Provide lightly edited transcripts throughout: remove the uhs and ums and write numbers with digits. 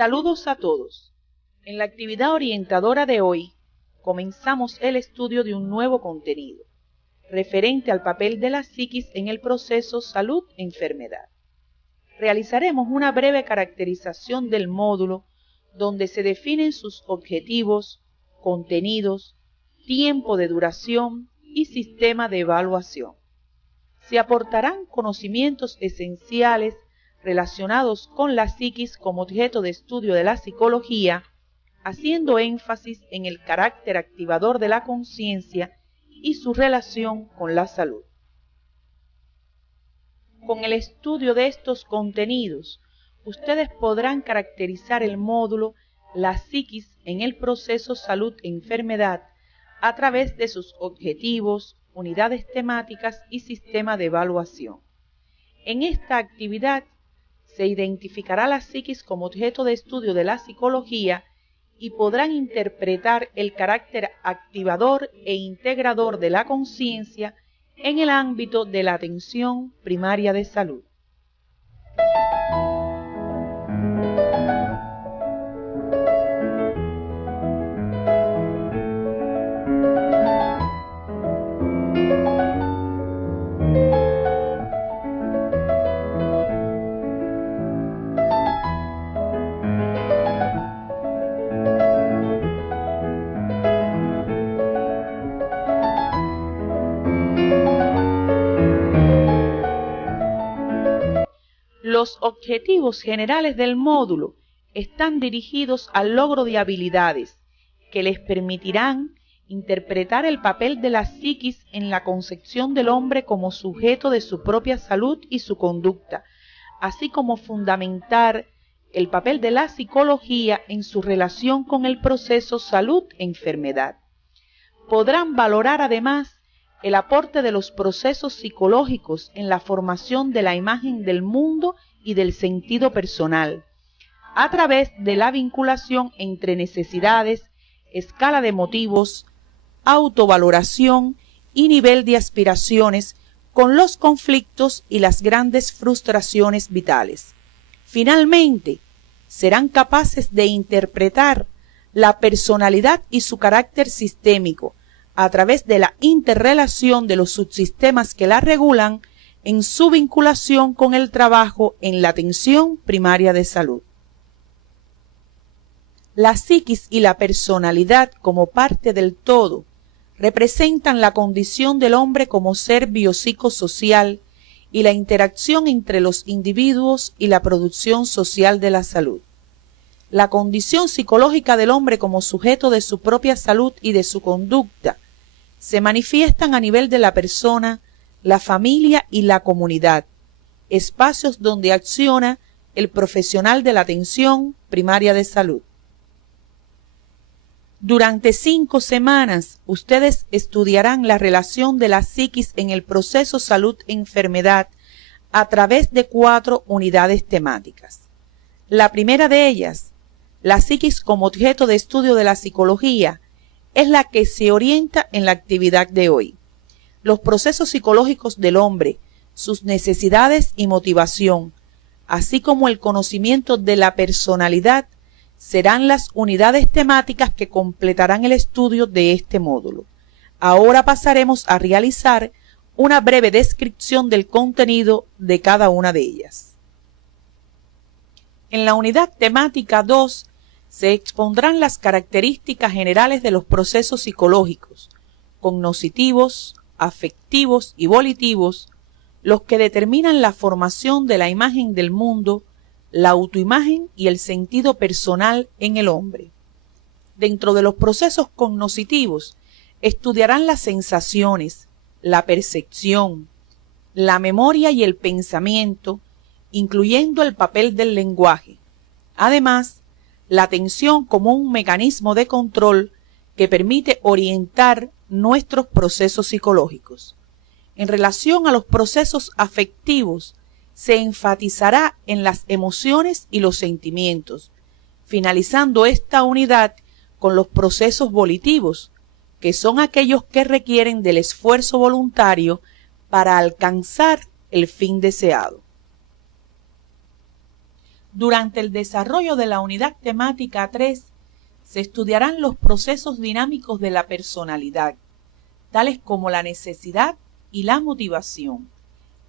Saludos a todos. En la actividad orientadora de hoy, comenzamos el estudio de un nuevo contenido, referente al papel de la psiquis en el proceso salud-enfermedad. Realizaremos una breve caracterización del módulo, donde se definen sus objetivos, contenidos, tiempo de duración y sistema de evaluación. Se aportarán conocimientos esenciales relacionados con la psiquis como objeto de estudio de la psicología, haciendo énfasis en el carácter activador de la conciencia y su relación con la salud. Con el estudio de estos contenidos, ustedes podrán caracterizar el módulo La psiquis en el proceso salud-enfermedad a través de sus objetivos, unidades temáticas y sistema de evaluación. En esta actividad se identificará la psiquis como objeto de estudio de la psicología y podrán interpretar el carácter activador e integrador de la conciencia en el ámbito de la atención primaria de salud. Los objetivos generales del módulo están dirigidos al logro de habilidades que les permitirán interpretar el papel de la psiquis en la concepción del hombre como sujeto de su propia salud y su conducta, así como fundamentar el papel de la psicología en su relación con el proceso salud-enfermedad. Podrán valorar además el aporte de los procesos psicológicos en la formación de la imagen del mundo y del sentido personal, a través de la vinculación entre necesidades, escala de motivos, autovaloración y nivel de aspiraciones con los conflictos y las grandes frustraciones vitales. Finalmente, serán capaces de interpretar la personalidad y su carácter sistémico a través de la interrelación de los subsistemas que la regulan en su vinculación con el trabajo en la atención primaria de salud. La psiquis y la personalidad como parte del todo representan la condición del hombre como ser biopsicosocial y la interacción entre los individuos y la producción social de la salud. La condición psicológica del hombre como sujeto de su propia salud y de su conducta se manifiestan a nivel de la persona, la familia y la comunidad, espacios donde acciona el profesional de la atención primaria de salud. Durante 5 semanas, ustedes estudiarán la relación de la psiquis en el proceso salud-enfermedad a través de 4 unidades temáticas. La primera de ellas, la psiquis como objeto de estudio de la psicología, es la que se orienta en la actividad de hoy. Los procesos psicológicos del hombre, sus necesidades y motivación, así como el conocimiento de la personalidad, serán las unidades temáticas que completarán el estudio de este módulo. Ahora pasaremos a realizar una breve descripción del contenido de cada una de ellas. En la unidad temática 2 se expondrán las características generales de los procesos psicológicos, cognitivos, afectivos y volitivos, los que determinan la formación de la imagen del mundo, la autoimagen y el sentido personal en el hombre. Dentro de los procesos cognitivos, estudiarán las sensaciones, la percepción, la memoria y el pensamiento, incluyendo el papel del lenguaje. Además, la atención como un mecanismo de control que permite orientar nuestros procesos psicológicos. En relación a los procesos afectivos, se enfatizará en las emociones y los sentimientos, finalizando esta unidad con los procesos volitivos, que son aquellos que requieren del esfuerzo voluntario para alcanzar el fin deseado. Durante el desarrollo de la unidad temática 3, se estudiarán los procesos dinámicos de la personalidad, tales como la necesidad y la motivación.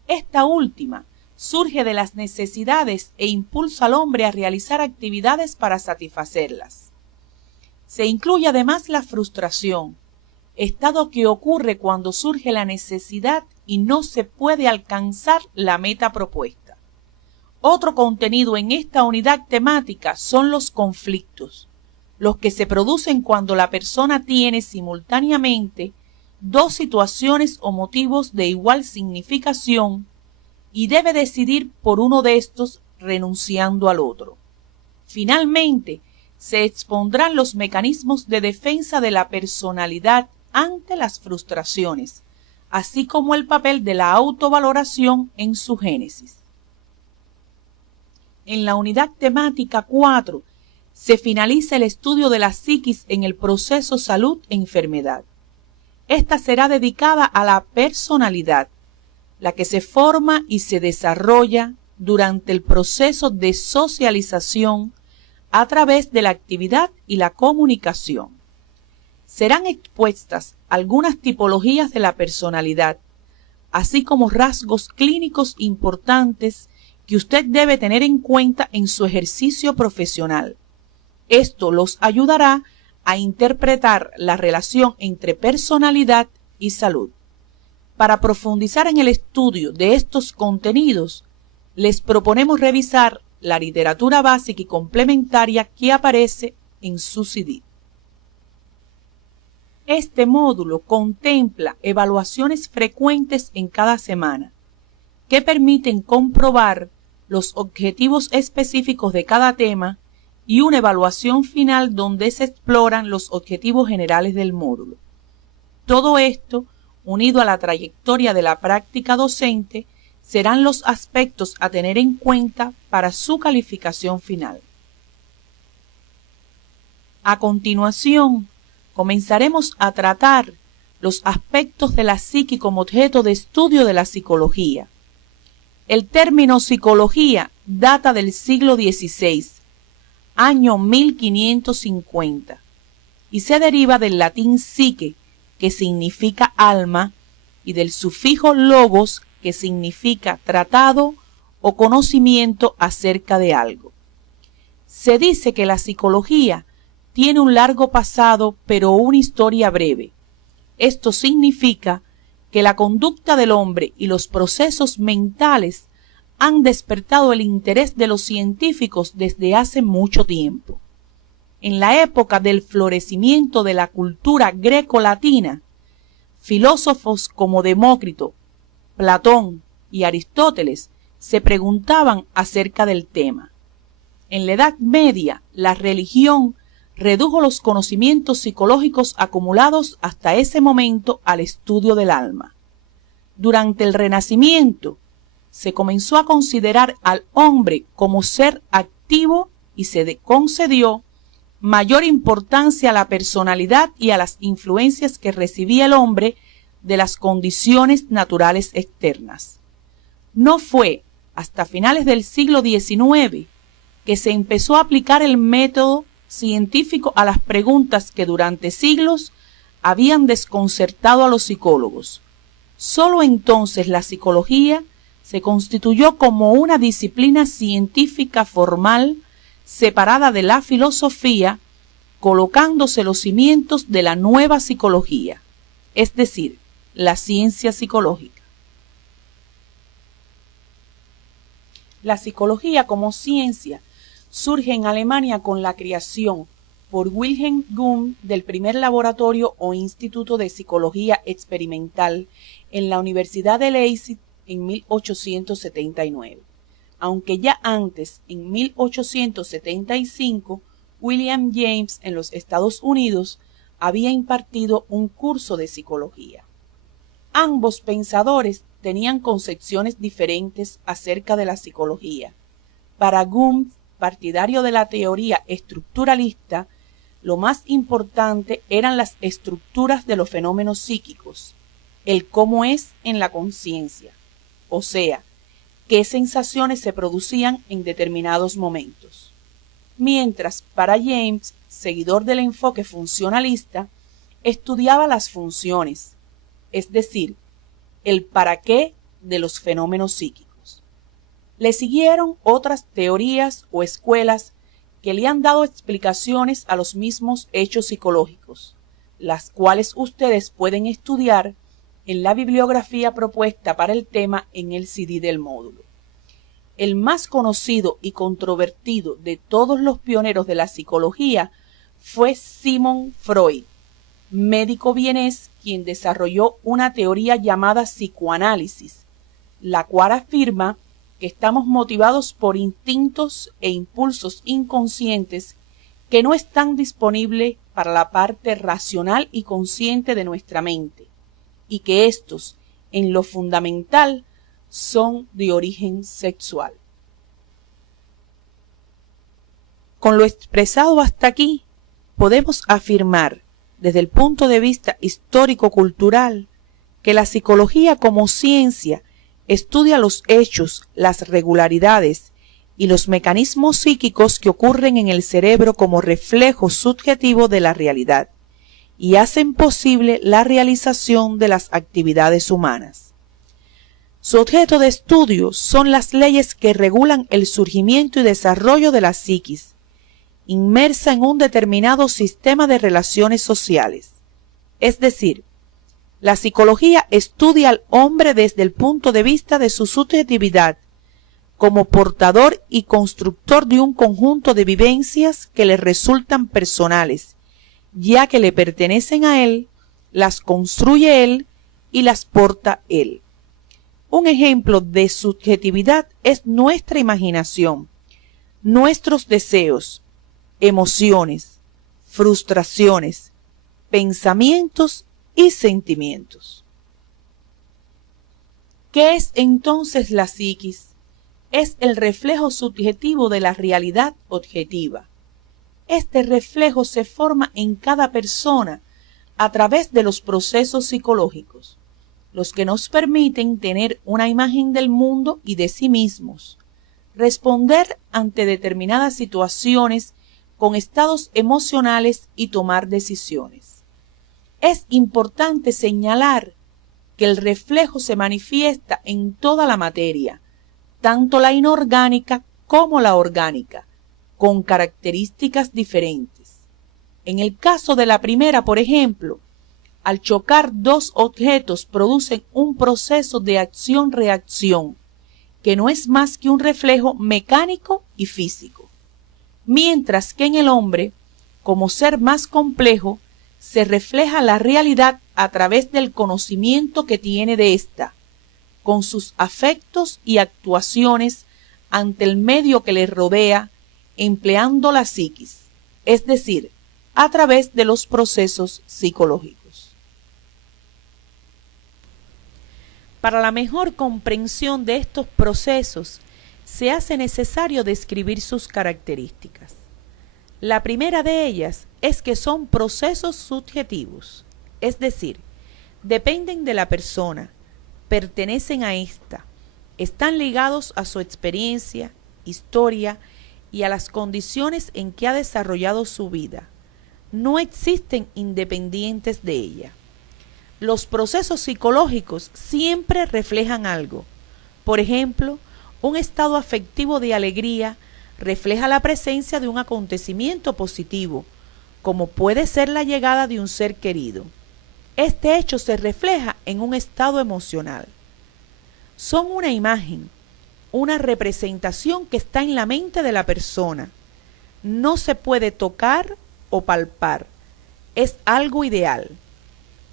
Esta última surge de las necesidades e impulsa al hombre a realizar actividades para satisfacerlas. Se incluye además la frustración, estado que ocurre cuando surge la necesidad y no se puede alcanzar la meta propuesta. Otro contenido en esta unidad temática son los conflictos, los que se producen cuando la persona tiene simultáneamente dos situaciones o motivos de igual significación y debe decidir por uno de estos renunciando al otro. Finalmente, se expondrán los mecanismos de defensa de la personalidad ante las frustraciones, así como el papel de la autovaloración en su génesis. En la unidad temática 4, se finaliza el estudio de la psiquis en el proceso salud-enfermedad. Esta será dedicada a la personalidad, la que se forma y se desarrolla durante el proceso de socialización a través de la actividad y la comunicación. Serán expuestas algunas tipologías de la personalidad, así como rasgos clínicos importantes que usted debe tener en cuenta en su ejercicio profesional. Esto los ayudará a interpretar la relación entre personalidad y salud. Para profundizar en el estudio de estos contenidos, les proponemos revisar la literatura básica y complementaria que aparece en su CD. Este módulo contempla evaluaciones frecuentes en cada semana, que permiten comprobar los objetivos específicos de cada tema y una evaluación final donde se exploran los objetivos generales del módulo. Todo esto, unido a la trayectoria de la práctica docente, serán los aspectos a tener en cuenta para su calificación final. A continuación, comenzaremos a tratar los aspectos de la psique como objeto de estudio de la psicología. El término psicología data del siglo XVI, año 1550, y se deriva del latín psique, que significa alma, y del sufijo logos, que significa tratado o conocimiento acerca de algo. Se dice que la psicología tiene un largo pasado, pero una historia breve. Esto significa que la conducta del hombre y los procesos mentales han despertado el interés de los científicos desde hace mucho tiempo. En la época del florecimiento de la cultura greco-latina, filósofos como Demócrito, Platón y Aristóteles se preguntaban acerca del tema. En la Edad Media, la religión redujo los conocimientos psicológicos acumulados hasta ese momento al estudio del alma. Durante el Renacimiento, se comenzó a considerar al hombre como ser activo y se concedió mayor importancia a la personalidad y a las influencias que recibía el hombre de las condiciones naturales externas. No fue hasta finales del siglo XIX que se empezó a aplicar el método científico a las preguntas que durante siglos habían desconcertado a los psicólogos. Solo entonces la psicología se constituyó como una disciplina científica formal separada de la filosofía, colocándose los cimientos de la nueva psicología, es decir, la ciencia psicológica. La psicología como ciencia surge en Alemania con la creación por Wilhelm Wundt del primer laboratorio o instituto de psicología experimental en la Universidad de Leipzig en 1879. Aunque ya antes, en 1875, William James en los Estados Unidos había impartido un curso de psicología. Ambos pensadores tenían concepciones diferentes acerca de la psicología. Para Wundt, partidario de la teoría estructuralista, lo más importante eran las estructuras de los fenómenos psíquicos, el cómo es en la conciencia, o sea, qué sensaciones se producían en determinados momentos. Mientras para James, seguidor del enfoque funcionalista, estudiaba las funciones, es decir, el para qué de los fenómenos psíquicos. Le siguieron otras teorías o escuelas que le han dado explicaciones a los mismos hechos psicológicos, las cuales ustedes pueden estudiar en la bibliografía propuesta para el tema en el CD del módulo. El más conocido y controvertido de todos los pioneros de la psicología fue Sigmund Freud, médico vienés quien desarrolló una teoría llamada psicoanálisis, la cual afirma que estamos motivados por instintos e impulsos inconscientes que no están disponibles para la parte racional y consciente de nuestra mente, y que estos, en lo fundamental, son de origen sexual. Con lo expresado hasta aquí, podemos afirmar, desde el punto de vista histórico-cultural, que la psicología como ciencia estudia los hechos, las regularidades y los mecanismos psíquicos que ocurren en el cerebro como reflejo subjetivo de la realidad y hacen posible la realización de las actividades humanas. Su objeto de estudio son las leyes que regulan el surgimiento y desarrollo de la psiquis, inmersa en un determinado sistema de relaciones sociales. Es decir, la psicología estudia al hombre desde el punto de vista de su subjetividad, como portador y constructor de un conjunto de vivencias que le resultan personales, ya que le pertenecen a él, las construye él y las porta él. Un ejemplo de subjetividad es nuestra imaginación, nuestros deseos, emociones, frustraciones, pensamientos y sentimientos. ¿Qué es entonces la psiquis? Es el reflejo subjetivo de la realidad objetiva. Este reflejo se forma en cada persona a través de los procesos psicológicos, los que nos permiten tener una imagen del mundo y de sí mismos, responder ante determinadas situaciones con estados emocionales y tomar decisiones. Es importante señalar que el reflejo se manifiesta en toda la materia, tanto la inorgánica como la orgánica, con características diferentes. En el caso de la primera, por ejemplo, al chocar dos objetos producen un proceso de acción-reacción, que no es más que un reflejo mecánico y físico. Mientras que en el hombre, como ser más complejo, se refleja la realidad a través del conocimiento que tiene de ésta, con sus afectos y actuaciones ante el medio que le rodea, empleando la psiquis, es decir, a través de los procesos psicológicos. Para la mejor comprensión de estos procesos, se hace necesario describir sus características. La primera de ellas es que son procesos subjetivos, es decir, dependen de la persona, pertenecen a ésta, están ligados a su experiencia, historia y a las condiciones en que ha desarrollado su vida. No existen independientes de ella. Los procesos psicológicos siempre reflejan algo. Por ejemplo, un estado afectivo de alegría refleja la presencia de un acontecimiento positivo, como puede ser la llegada de un ser querido. Este hecho se refleja en un estado emocional. Son una imagen, una representación que está en la mente de la persona. No se puede tocar o palpar. Es algo ideal.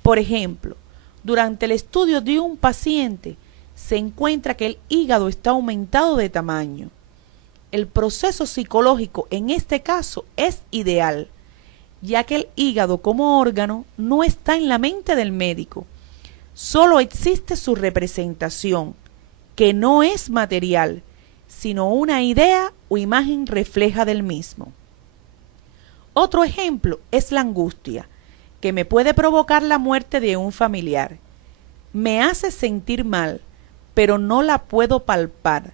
Por ejemplo, durante el estudio de un paciente, se encuentra que el hígado está aumentado de tamaño. El proceso psicológico en este caso es ideal, ya que el hígado como órgano no está en la mente del médico, solo existe su representación, que no es material, sino una idea o imagen refleja del mismo. Otro ejemplo es la angustia, que me puede provocar la muerte de un familiar. Me hace sentir mal, pero no la puedo palpar.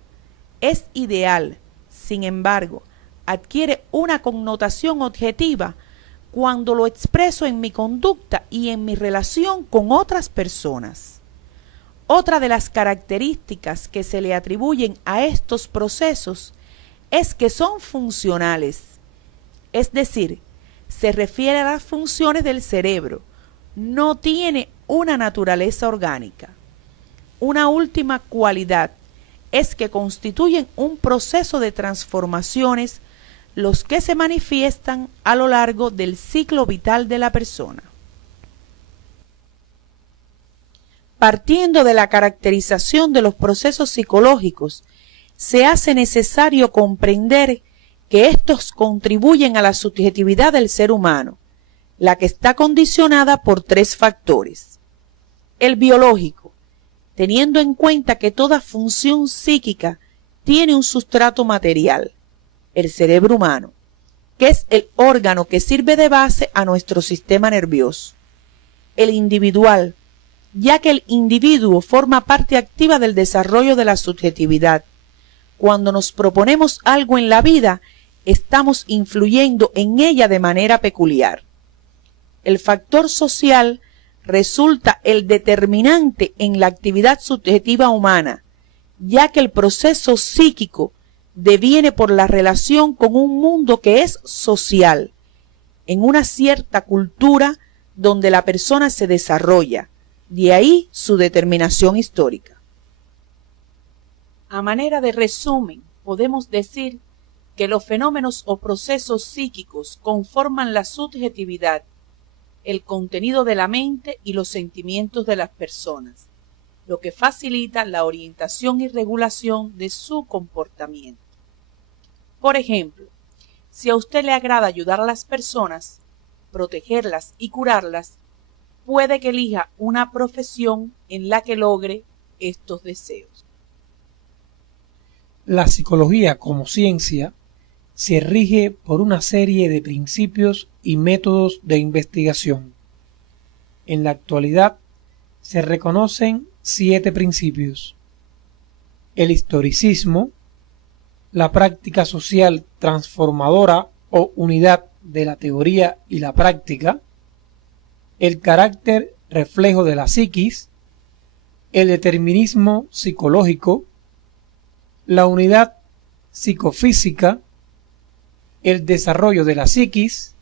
Es ideal, sin embargo, adquiere una connotación objetiva cuando lo expreso en mi conducta y en mi relación con otras personas. Otra de las características que se le atribuyen a estos procesos es que son funcionales, es decir, se refiere a las funciones del cerebro, no tiene una naturaleza orgánica. Una última cualidad es que constituyen un proceso de transformaciones los que se manifiestan a lo largo del ciclo vital de la persona. Partiendo de la caracterización de los procesos psicológicos, se hace necesario comprender que estos contribuyen a la subjetividad del ser humano, la que está condicionada por tres factores. El biológico, teniendo en cuenta que toda función psíquica tiene un sustrato material, el cerebro humano, que es el órgano que sirve de base a nuestro sistema nervioso. El individual, ya que el individuo forma parte activa del desarrollo de la subjetividad. Cuando nos proponemos algo en la vida, estamos influyendo en ella de manera peculiar. El factor social resulta el determinante en la actividad subjetiva humana, ya que el proceso psíquico deviene por la relación con un mundo que es social, en una cierta cultura donde la persona se desarrolla, de ahí su determinación histórica. A manera de resumen, podemos decir que los fenómenos o procesos psíquicos conforman la subjetividad, el contenido de la mente y los sentimientos de las personas, lo que facilita la orientación y regulación de su comportamiento. Por ejemplo, si a usted le agrada ayudar a las personas, protegerlas y curarlas, puede que elija una profesión en la que logre estos deseos. La psicología como ciencia se rige por una serie de principios y métodos de investigación. En la actualidad se reconocen 7 principios: el historicismo, la práctica social transformadora o unidad de la teoría y la práctica, el carácter reflejo de la psiquis, el determinismo psicológico, la unidad psicofísica, el desarrollo de la psiquis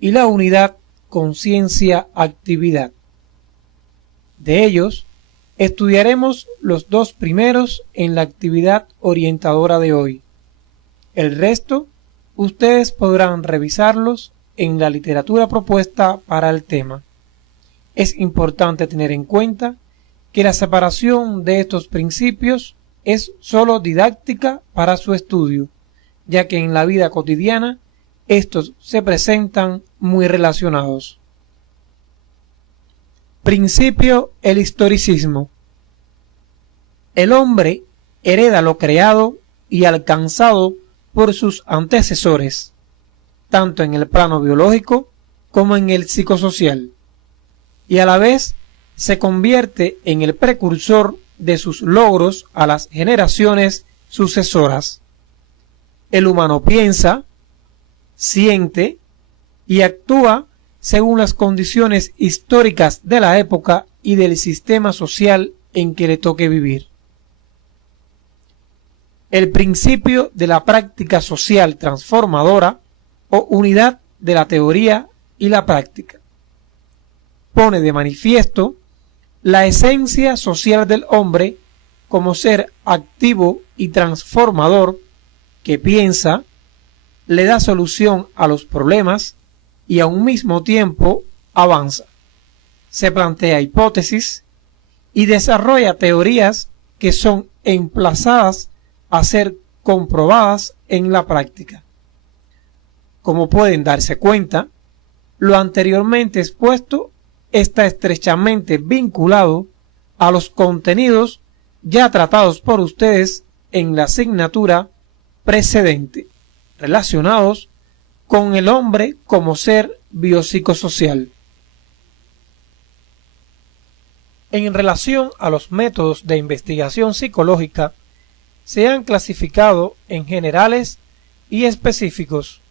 y la unidad conciencia-actividad. De ellos, estudiaremos los 2 primeros en la actividad orientadora de hoy. El resto, ustedes podrán revisarlos en la literatura propuesta para el tema. Es importante tener en cuenta que la separación de estos principios es sólo didáctica para su estudio, ya que en la vida cotidiana estos se presentan muy relacionados. Principio: el historicismo. El hombre hereda lo creado y alcanzado por sus antecesores, tanto en el plano biológico como en el psicosocial, y a la vez se convierte en el precursor de sus logros a las generaciones sucesoras. El humano piensa, siente y actúa según las condiciones históricas de la época y del sistema social en que le toque vivir. El principio de la práctica social transformadora o unidad de la teoría y la práctica pone de manifiesto la esencia social del hombre como ser activo y transformador que piensa, le da solución a los problemas y a un mismo tiempo avanza. Se plantea hipótesis y desarrolla teorías que son emplazadas a ser comprobadas en la práctica. Como pueden darse cuenta, lo anteriormente expuesto está estrechamente vinculado a los contenidos ya tratados por ustedes en la asignatura precedente, relacionados con el hombre como ser biopsicosocial. En relación a los métodos de investigación psicológica, se han clasificado en generales y específicos.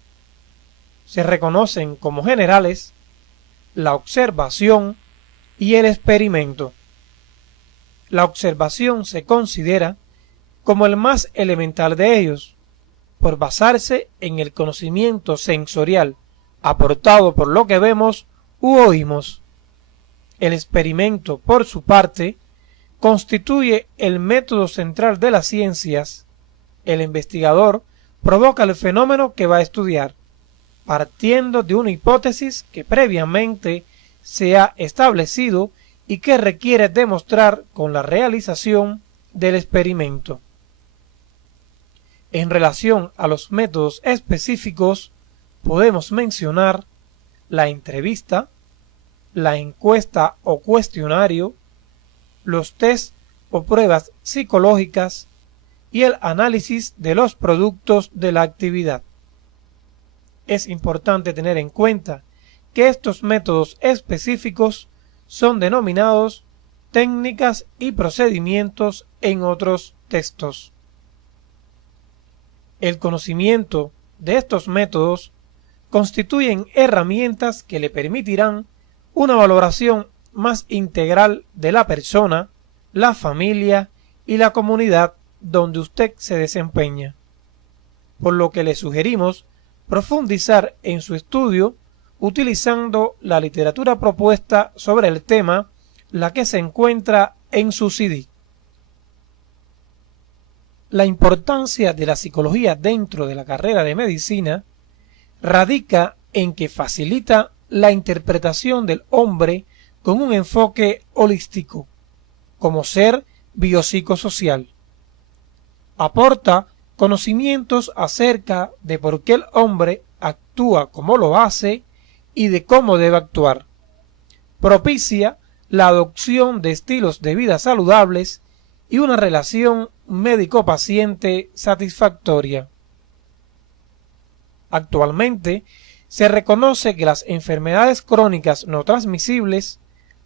Se reconocen como generales la observación y el experimento. La observación se considera como el más elemental de ellos, por basarse en el conocimiento sensorial aportado por lo que vemos u oímos. El experimento, por su parte, constituye el método central de las ciencias. El investigador provoca el fenómeno que va a estudiar, partiendo de una hipótesis que previamente se ha establecido y que requiere demostrar con la realización del experimento. En relación a los métodos específicos, podemos mencionar la entrevista, la encuesta o cuestionario, los test o pruebas psicológicas y el análisis de los productos de la actividad. Es importante tener en cuenta que estos métodos específicos son denominados técnicas y procedimientos en otros textos. El conocimiento de estos métodos constituyen herramientas que le permitirán una valoración más integral de la persona, la familia y la comunidad donde usted se desempeña, por lo que le sugerimos profundizar en su estudio utilizando la literatura propuesta sobre el tema, la que se encuentra en su CD. La importancia de la psicología dentro de la carrera de medicina radica en que facilita la interpretación del hombre con un enfoque holístico, como ser biopsicosocial. Aporta conocimientos acerca de por qué el hombre actúa como lo hace y de cómo debe actuar. Propicia la adopción de estilos de vida saludables y una relación médico-paciente satisfactoria. Actualmente, se reconoce que las enfermedades crónicas no transmisibles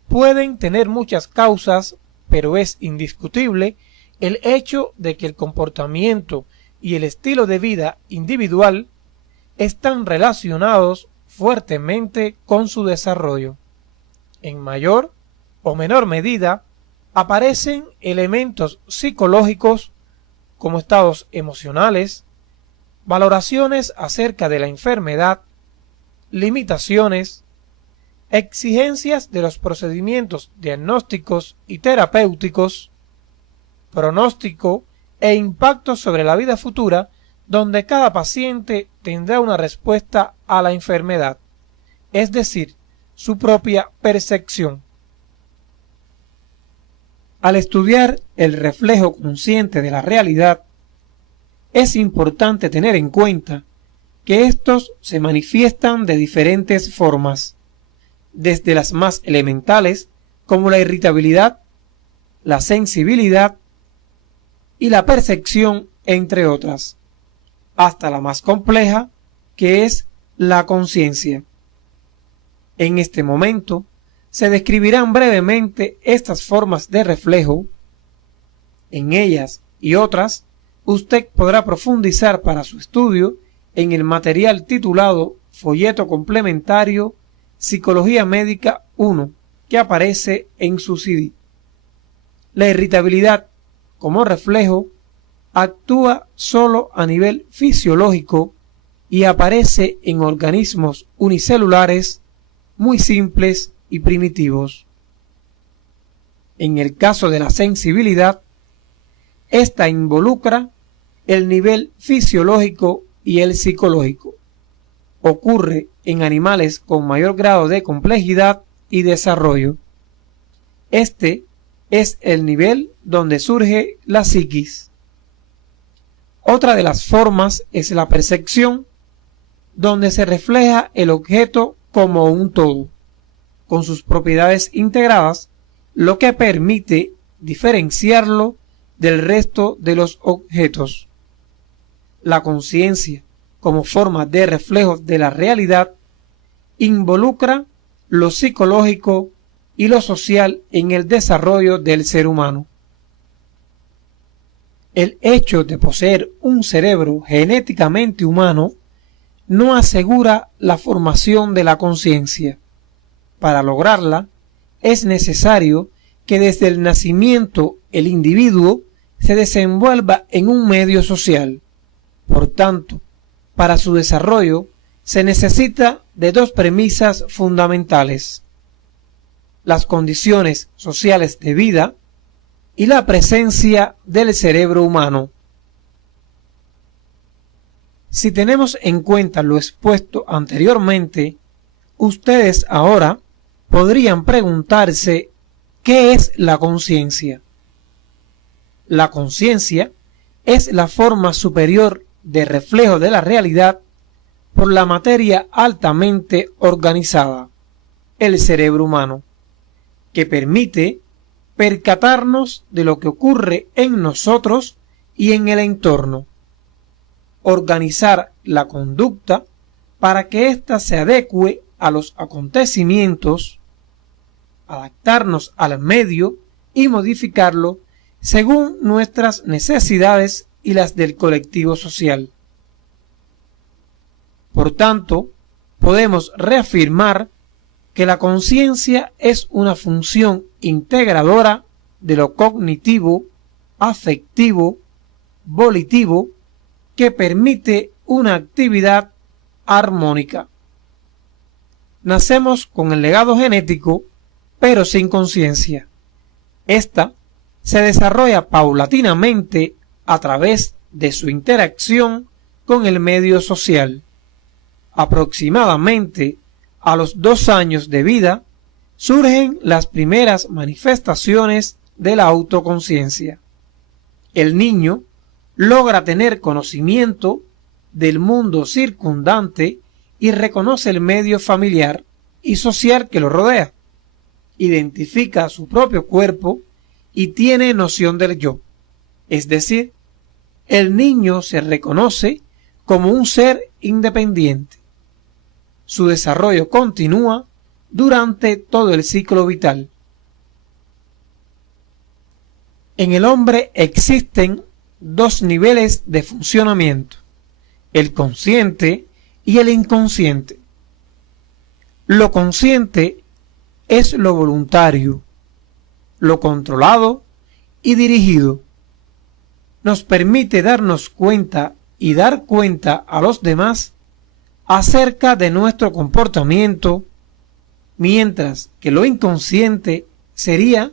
pueden tener muchas causas, pero es indiscutible el hecho de que el comportamiento y el estilo de vida individual están relacionados fuertemente con su desarrollo. En mayor o menor medida, aparecen elementos psicológicos como estados emocionales, valoraciones acerca de la enfermedad, limitaciones, exigencias de los procedimientos diagnósticos y terapéuticos, pronóstico e impacto sobre la vida futura, donde cada paciente tendrá una respuesta a la enfermedad, es decir, su propia percepción. Al estudiar el reflejo consciente de la realidad, es importante tener en cuenta que estos se manifiestan de diferentes formas, desde las más elementales como la irritabilidad, la sensibilidad y la percepción, entre otras, hasta la más compleja, que es la conciencia. En este momento se describirán brevemente estas formas de reflejo. En ellas y otras, usted podrá profundizar para su estudio en el material titulado Folleto Complementario Psicología Médica 1, que aparece en su CD. La irritabilidad, como reflejo, actúa solo a nivel fisiológico y aparece en organismos unicelulares muy simples y primitivos. En el caso de la sensibilidad, esta involucra el nivel fisiológico y el psicológico. Ocurre en animales con mayor grado de complejidad y desarrollo. Este es el nivel donde surge la psiquis. Otra de las formas es la percepción, donde se refleja el objeto como un todo, con sus propiedades integradas, lo que permite diferenciarlo del resto de los objetos. La conciencia, como forma de reflejo de la realidad, involucra lo psicológico y lo social en el desarrollo del ser humano. El hecho de poseer un cerebro genéticamente humano no asegura la formación de la conciencia. Para lograrla, es necesario que desde el nacimiento el individuo se desenvuelva en un medio social. Por tanto, para su desarrollo se necesita de dos premisas fundamentales: las condiciones sociales de vida y la presencia del cerebro humano. Si tenemos en cuenta lo expuesto anteriormente, ustedes ahora podrían preguntarse ¿qué es la conciencia? La conciencia es la forma superior de reflejo de la realidad por la materia altamente organizada, el cerebro humano, que permite percatarnos de lo que ocurre en nosotros y en el entorno, organizar la conducta para que ésta se adecue a los acontecimientos, adaptarnos al medio y modificarlo según nuestras necesidades y las del colectivo social. Por tanto, podemos reafirmar que la conciencia es una función integradora de lo cognitivo, afectivo, volitivo, que permite una actividad armónica. Nacemos con el legado genético, pero sin conciencia. Esta se desarrolla paulatinamente a través de su interacción con el medio social. Aproximadamente a los 2 años de vida surgen las primeras manifestaciones de la autoconciencia. El niño logra tener conocimiento del mundo circundante y reconoce el medio familiar y social que lo rodea. Identifica su propio cuerpo y tiene noción del yo. Es decir, el niño se reconoce como un ser independiente. Su desarrollo continúa durante todo el ciclo vital. En el hombre existen 2 niveles de funcionamiento: el consciente y el inconsciente. Lo consciente es lo voluntario, lo controlado y dirigido. Nos permite darnos cuenta y dar cuenta a los demás acerca de nuestro comportamiento, mientras que lo inconsciente sería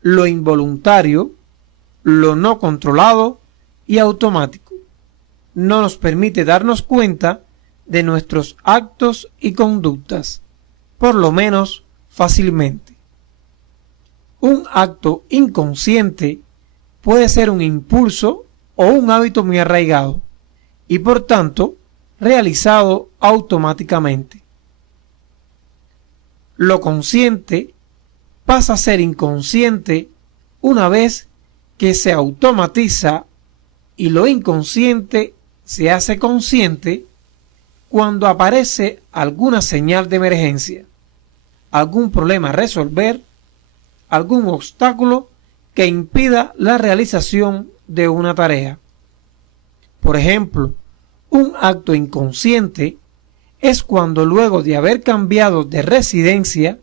lo involuntario, lo no controlado y automático. No nos permite darnos cuenta de nuestros actos y conductas, por lo menos fácilmente. Un acto inconsciente puede ser un impulso o un hábito muy arraigado y por tanto realizado automáticamente. Lo consciente pasa a ser inconsciente una vez que se automatiza y lo inconsciente se hace consciente cuando aparece alguna señal de emergencia, algún problema a resolver, algún obstáculo que impida la realización de una tarea. Por ejemplo, un acto inconsciente es cuando luego de haber cambiado de residencia,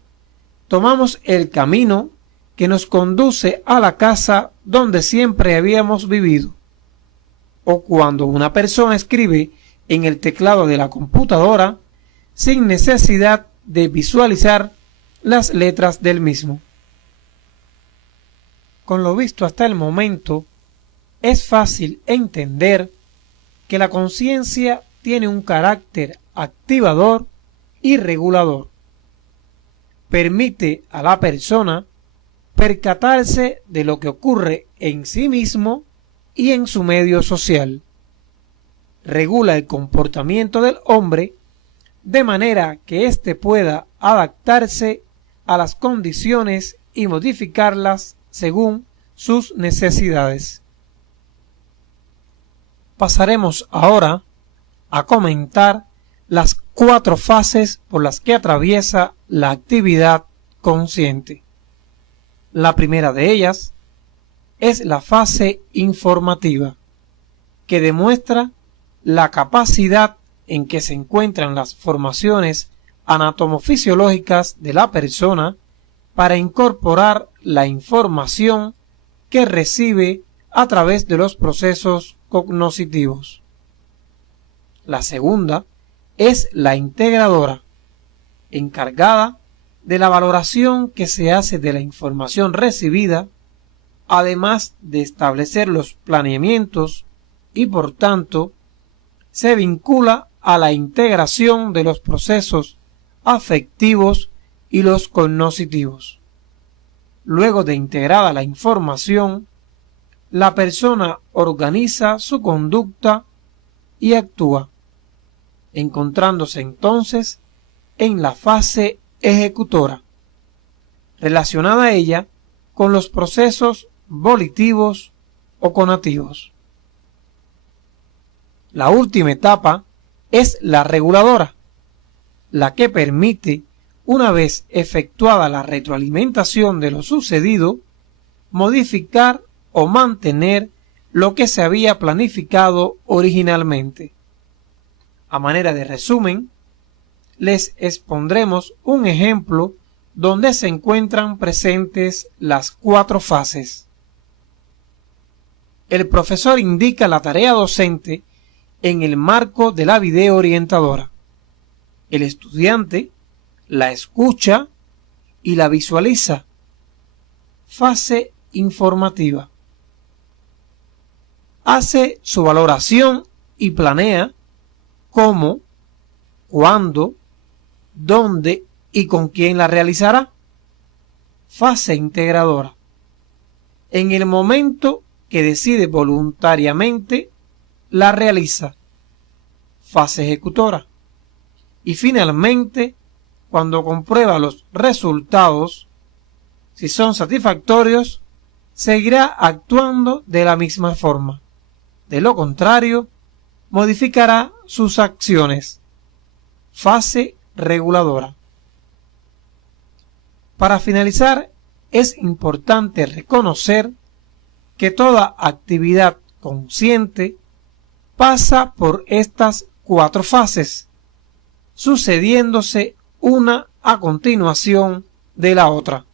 tomamos el camino que nos conduce a la casa donde siempre habíamos vivido, o cuando una persona escribe en el teclado de la computadora sin necesidad de visualizar las letras del mismo. Con lo visto hasta el momento, es fácil entender que la conciencia tiene un carácter activador y regulador. Permite a la persona percatarse de lo que ocurre en sí mismo y en su medio social. Regula el comportamiento del hombre de manera que éste pueda adaptarse a las condiciones y modificarlas según sus necesidades. Pasaremos ahora a comentar las 4 fases por las que atraviesa la actividad consciente. La primera de ellas es la fase informativa, que demuestra la capacidad en que se encuentran las formaciones anatomofisiológicas de la persona para incorporar la información que recibe a través de los procesos cognoscitivos. La segunda es la integradora, encargada de la valoración que se hace de la información recibida, además de establecer los planeamientos y, por tanto, se vincula a la integración de los procesos afectivos y los cognoscitivos. Luego de integrada la información, la persona organiza su conducta y actúa, encontrándose entonces en la fase ejecutora, relacionada a ella con los procesos volitivos o conativos. La última etapa es la reguladora, la que permite, una vez efectuada la retroalimentación de lo sucedido, modificar o mantener lo que se había planificado originalmente. A manera de resumen, les expondremos un ejemplo donde se encuentran presentes las 4 fases. El profesor indica la tarea docente en el marco de la video orientadora. El estudiante la escucha y la visualiza. Fase informativa. Hace su valoración y planea cómo, cuándo, dónde y con quién la realizará. Fase integradora. En el momento que decide voluntariamente, la realiza. Fase ejecutora. Y finalmente, cuando comprueba los resultados, si son satisfactorios, seguirá actuando de la misma forma. De lo contrario, modificará sus acciones. Fase reguladora. Para finalizar, es importante reconocer que toda actividad consciente pasa por estas 4 fases, sucediéndose una a continuación de la otra.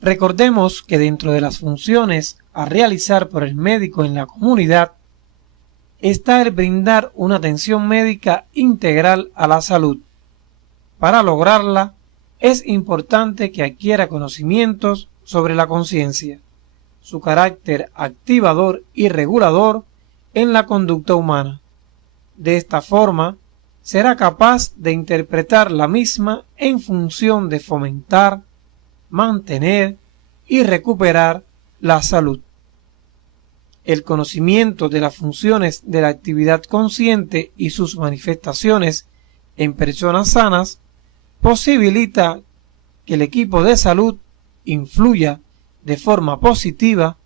Recordemos que dentro de las funciones a realizar por el médico en la comunidad está el brindar una atención médica integral a la salud. Para lograrla, es importante que adquiera conocimientos sobre la conciencia, su carácter activador y regulador en la conducta humana. De esta forma, será capaz de interpretar la misma en función de fomentar, mantener y recuperar la salud. El conocimiento de las funciones de la actividad consciente y sus manifestaciones en personas sanas posibilita que el equipo de salud influya de forma positiva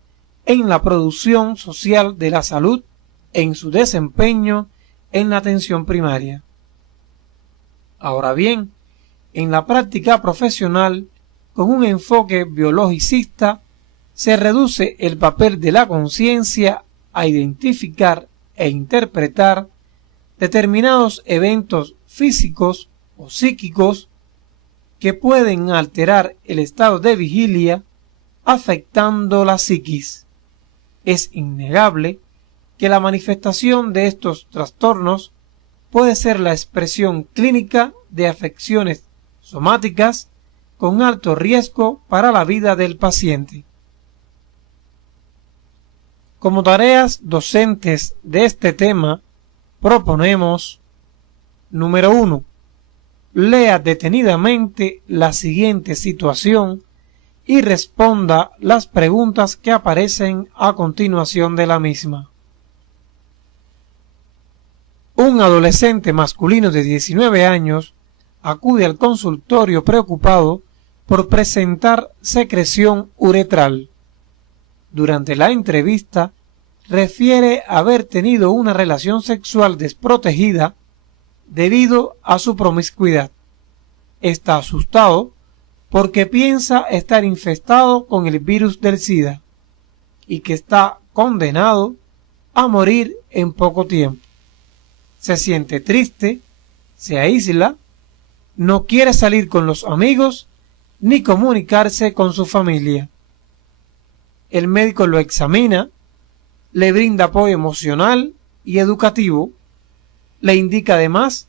en la producción social de la salud en su desempeño en la atención primaria. Ahora bien, en la práctica profesional, con un enfoque biologicista, se reduce el papel de la conciencia a identificar e interpretar determinados eventos físicos o psíquicos que pueden alterar el estado de vigilia, afectando la psiquis. Es innegable que la manifestación de estos trastornos puede ser la expresión clínica de afecciones somáticas con alto riesgo para la vida del paciente. Como tareas docentes de este tema, proponemos: número 1. Lea detenidamente la siguiente situación y responda las preguntas que aparecen a continuación de la misma. Un adolescente masculino de 19 años acude al consultorio preocupado por presentar secreción uretral. Durante la entrevista, refiere haber tenido una relación sexual desprotegida debido a su promiscuidad. Está asustado porque piensa estar infestado con el virus del SIDA y que está condenado a morir en poco tiempo. Se siente triste, se aísla, no quiere salir con los amigos ni comunicarse con su familia. El médico lo examina, le brinda apoyo emocional y educativo, le indica además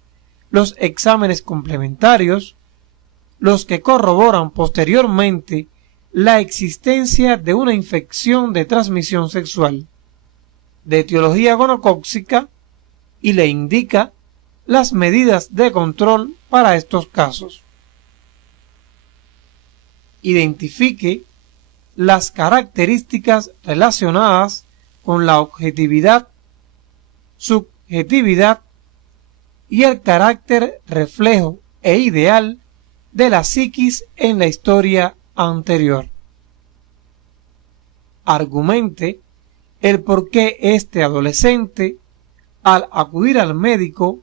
los exámenes complementarios, los que corroboran posteriormente la existencia de una infección de transmisión sexual de etiología gonocócica y le indica las medidas de control para estos casos. Identifique las características relacionadas con la objetividad, subjetividad y el carácter reflejo e ideal de la psiquis en la historia anterior. Argumente el por qué este adolescente, al acudir al médico,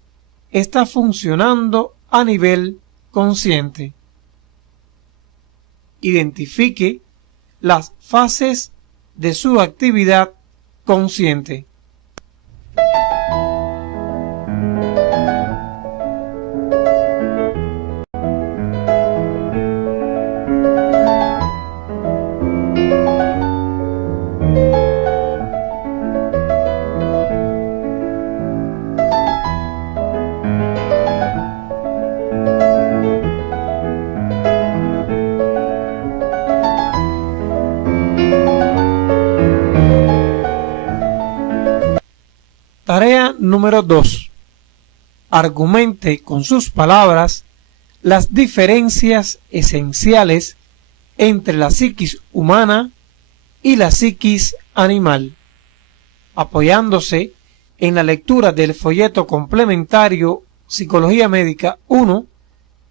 está funcionando a nivel consciente. Identifique las fases de su actividad consciente. Tarea número 2. Argumente con sus palabras las diferencias esenciales entre la psiquis humana y la psiquis animal, apoyándose en la lectura del folleto complementario Psicología Médica 1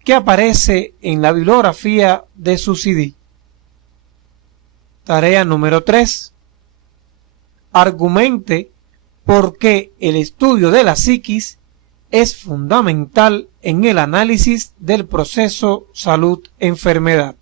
que aparece en la bibliografía de su CD. Tarea número 3. Argumente por qué el estudio de la psiquis es fundamental en el análisis del proceso salud-enfermedad.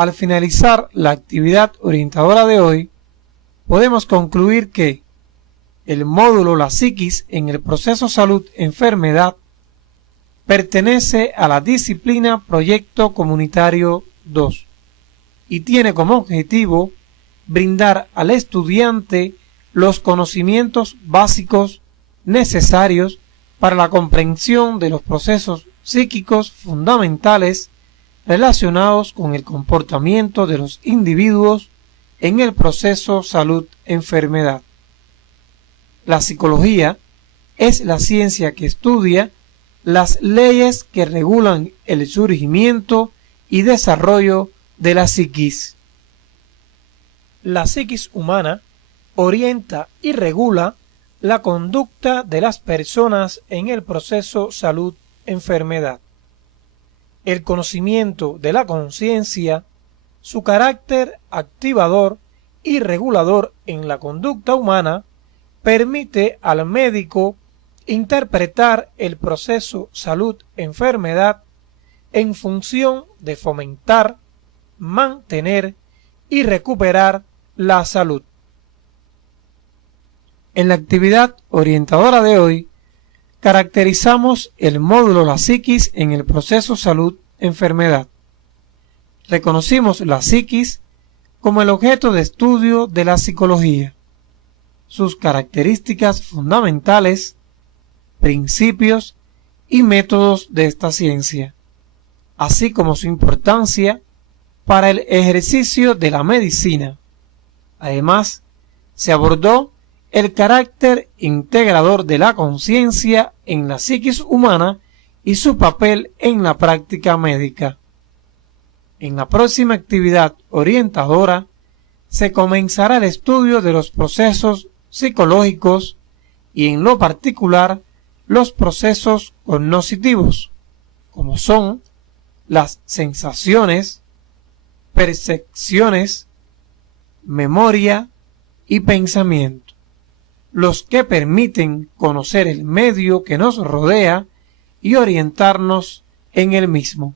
Al finalizar la actividad orientadora de hoy, podemos concluir que el módulo La psiquis en el proceso salud-enfermedad pertenece a la disciplina Proyecto Comunitario 2 y tiene como objetivo brindar al estudiante los conocimientos básicos necesarios para la comprensión de los procesos psíquicos fundamentales relacionados con el comportamiento de los individuos en el proceso salud-enfermedad. La psicología es la ciencia que estudia las leyes que regulan el surgimiento y desarrollo de la psiquis. La psiquis humana orienta y regula la conducta de las personas en el proceso salud-enfermedad. El conocimiento de la conciencia, su carácter activador y regulador en la conducta humana, permite al médico interpretar el proceso salud-enfermedad en función de fomentar, mantener y recuperar la salud. En la actividad orientadora de hoy, caracterizamos el módulo La psiquis en el proceso salud-enfermedad. Reconocimos la psiquis como el objeto de estudio de la psicología, sus características fundamentales, principios y métodos de esta ciencia, así como su importancia para el ejercicio de la medicina. Además, se abordó el carácter integrador de la conciencia en la psiquis humana y su papel en la práctica médica. En la próxima actividad orientadora se comenzará el estudio de los procesos psicológicos y en lo particular los procesos cognitivos, como son las sensaciones, percepciones, memoria y pensamiento, los que permiten conocer el medio que nos rodea y orientarnos en el mismo.